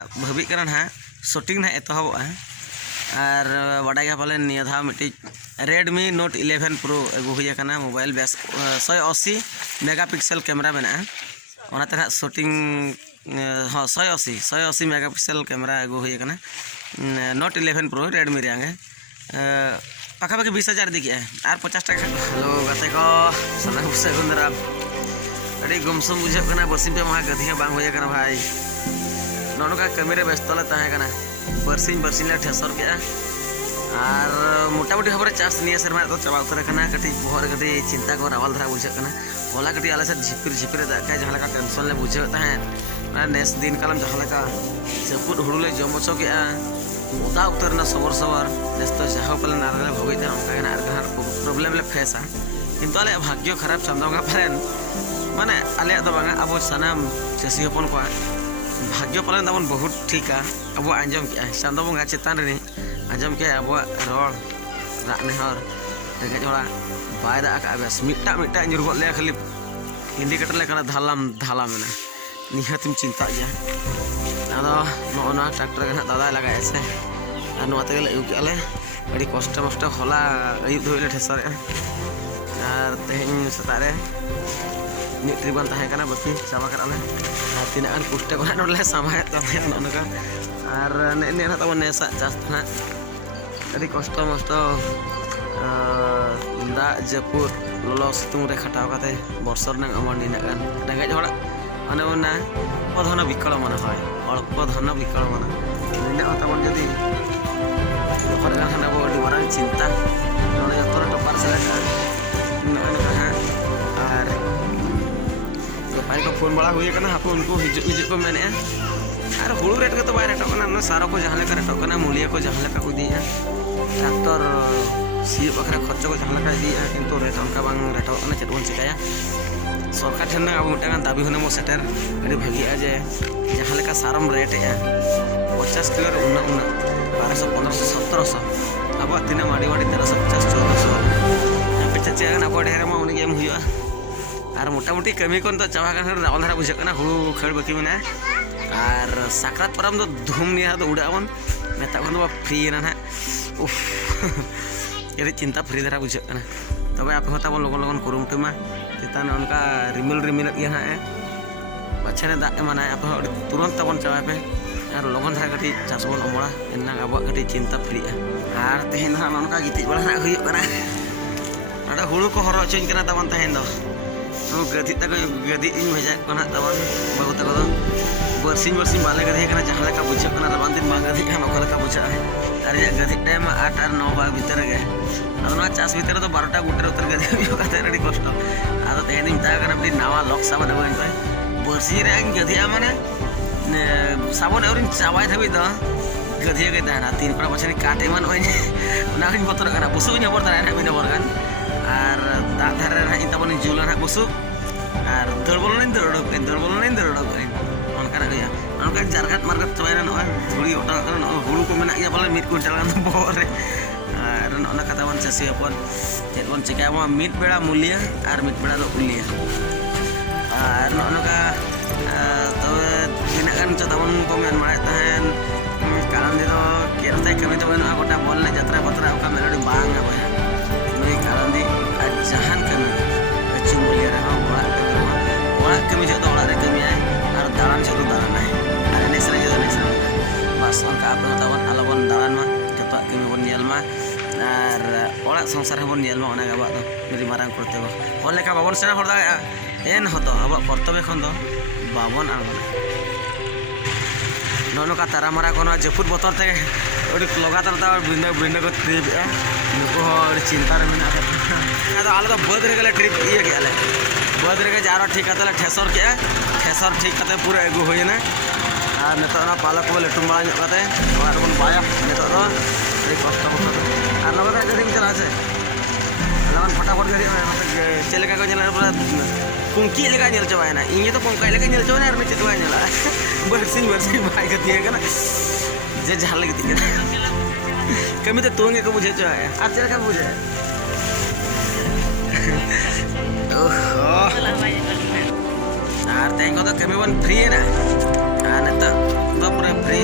भाभी ना शूटिंग ना एतहबा और बड़ा पाले निया धा मिट्टी रेडमी नोट 11 प्रो अगू हुई मोबाइल बेस 180 मेगापिक्सल कैमरा मेना शूटिंग हाँ 180 मेगापिक्सल कैमरा अगू हुई नोट 11 प्रो रेडमी रे पाखापाखि 20,000 दिखे और 50 टाका। हेलो गते को सदा सगुन दाराम अड़ी गुमसुम बुझे बसिम पे महा गधिया बांग होय कना भाई नौका कमी व्यस्त बरसिंग ले ठेसर के और मोटामुटी भाव चाष नहीं सेमा तो चाबा उतर कटी बहर कटी चिंता को रावल धरा बुझे होला कटी आले झिपिर झिपिर दाग जहाँ टेंशन ले बुझे नेस दिन कालम जहाँ चपुद हुड़ूले जम बचो के उदा उतर सबर सबर नेस तो जहाँ पाले नारे भोगे प्रॉब्लम ले फेसा किंतु आले भाग्य खराब चंदा पालेन माने आले अब सानाम चाषी हपन को भाग्य पालन तब बहुत ठीक है अब आंजम के चांदो बंगा चेतान आंजम के अब रड़ राग नेहर रेगे जोड़ा बाय दा बेस मिट्टा मिट्टा जुर्ग ले खाली इंडिकेटर लेकर धालाम धाला में निहातिम चिंता गया ना ट्रैक्टर के दादा लगा से तेल अगुकेले अभी कष्ट मस्ट हला अयुब धोले ठेसर और तेहन सेतारे मिट ट्रिप बन बाकी चाबा तीन पुष्टे को ना सामाय नौका और ने तब नेसा चाष अभी कष्ट मस्ट दाग जपुर लो सितुंग रे खटाव बर्षर अमन दिन रेंगे हड़ा अने अल्पधन विकल मन है अल्पधन विकल मन तब जदि मारा चिंता जो टपार भाई को फोन बड़ा हुई हापो उनको हिजू को मेने और हुड़ू रेट के तो बै रेटों सारो को जहाँ रेटों मूलिया को जहाँ को इदिया ट्रैक्टर सी बखरा खर्च को जहाँ इदिया किंतु रेट उनका रेटों चेक बन चिकाया सरकार ठेन अब मिट्टा दाबी होने मो सेटर अभी भागे जे जहाँ सारम रेट 50 किलो उन्ना 1200 1500 1700 अब तीन माड़ी माड़ी 1350 1400 पे चाचा अब ढेर में उन्हें एम हुआ और मोटामुटी कमी को तो चाबा रावल धारा बुझे हुड़ू खेल बाकी में और साकरात परम तो धूम नहीं तो उड़ाबन नेता को फ्री ना उफ ये चिंता फ्री धारा बुझे तब आप तब लगन लगन कुरुमुटुमा चितान उनका रिमिल रिमिल हाँ पछे दाग माना आप तुरंत तबन चाबा पे और लगन धारा कटी चाष बन अमड़ा एना अब कटी चिंता फ्री और तेहन ना गिती बड़ा हुड़ू को हर चुन तबन तेहन गति तक गति भेजा तब बाबू तक बरसिंग बरसिंग बाले गधे जहाँ बुझे रबान दिन बांग गधे नौका बुझा और गति टाइम 8 और 9 बाग भीतर गे चाष भीतर तो 12टा गुटर उतर गधे अभी कष्ट अब तेहन मत नावा लक साबन पे बरसिंग गधिया माने साबन और चाबा धाबी गधिया के तहना 3 पड़ा बच्चे काट एमान बतर बुसुक हबर दाड़ा मिन हबर और दाग धारे तब जुला बुसुक और दर बोलन दर बोलन दर उड़क जारगात मारगात चाबा धुड़ी अटा हुड़ू को मेना पाले 1 कुंटल बहर और नौका बन चाषी हपन चेक बन चिका मिट बेड़ा मूलिया और मिट बेड़ा उलिया और नौका तब तीन तबन को मेन माड़े कारण दे कमी तो बना गोटा बोल जतरा पतरा मेलोडी बांग नई कारण दी जहान कमी चुमुलिया कमी जो कमी और दालान जो दालाना और नेसरे जो नेसरे बस उनका आप तबन आलोबन दालान जो कमी बन और संसार बन अब मेरी मारांग करते हर लेका बाबन सेना हर दाड़ा एन हतो अब कर्तव्य खन बाबन आलगना नौका तारा मारा को जपुद बतर ते लगातार बिंदा बिंदा को ट्रिप नुको चिंता में आले बद रे ट्रिप ये गया बद रे जारो ठीक ठेसर के ठेसर ठीक पूरा अगू होना और नितना पालक को लटुम बड़ा बन बाया कष्ट और लगता गाड़ी में चला लगन फटाफट गाड़ी चलेगा को पूरा कुंकी लेका चाबाना इन तो पंका लेका चाबाना और चेत बाला बरसिंग बरसिंग भाई गति जे जहाँ गति कमी तो तुंगे को बुझे आज चलेगा बुझे और तेज को तो कमी बन फ्री है ना ता तो पूरा फ्री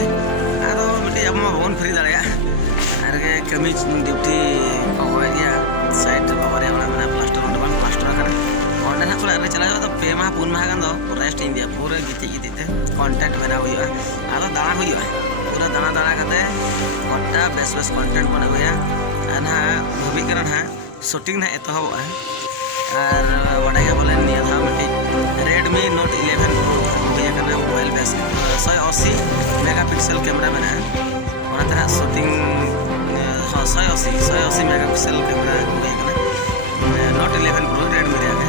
आदो मिटे अब मा फ्री दाड़े आर के कमी ड्यूटी को होय गया साइड बाबारे वाला मैंने प्लास्टर करना ऑनलाइन हाथ रे चला जाओ तो पे माह पुन माह गंदो रेस्ट इंडिया पूरा गिते गिते कंटेंट बना हुआ आदो दाना हुआ पूरा दाना करते गोटा बेस कंटेंट बना हुआ ना भूमि करना है शूटिंग ना एतहब और वडाई बोले निया था मिट्टी Redmi Note 11 Pro हुई करना मोबाइल बेस 180 मेगापिक्सल कैमरा बना और तरह शूटिंग 180 मेगापिक्सल कैमरा हुई करना Note 11 Pro Redmi रे आगे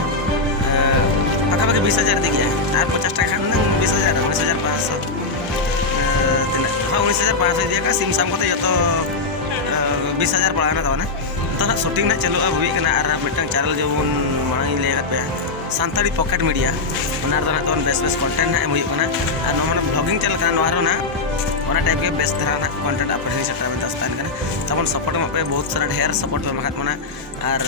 पक्का 20,000 दी गया और 50 टाका 20,000 19,500 तिना हाँ 19,500 दिया का सिम साम को तो 20,000 पड़ा ना था तो ना शूटिंग ना चलो हुई करना और मिटन चैनल जो मांग ले पे सानताड़ी पॉकेट मीडिया उनार दो ना तो बेस कंटेंट ना हुई करना और नोमन ब्लॉगिंग चैनल करना नोहारो ना ओना टाइप के बेस तरह ना कंटेंट आप सेटा में दस्तान करना तब सपोर्ट में पे बहुत सारा ढेर सपोर्ट में मखत मना और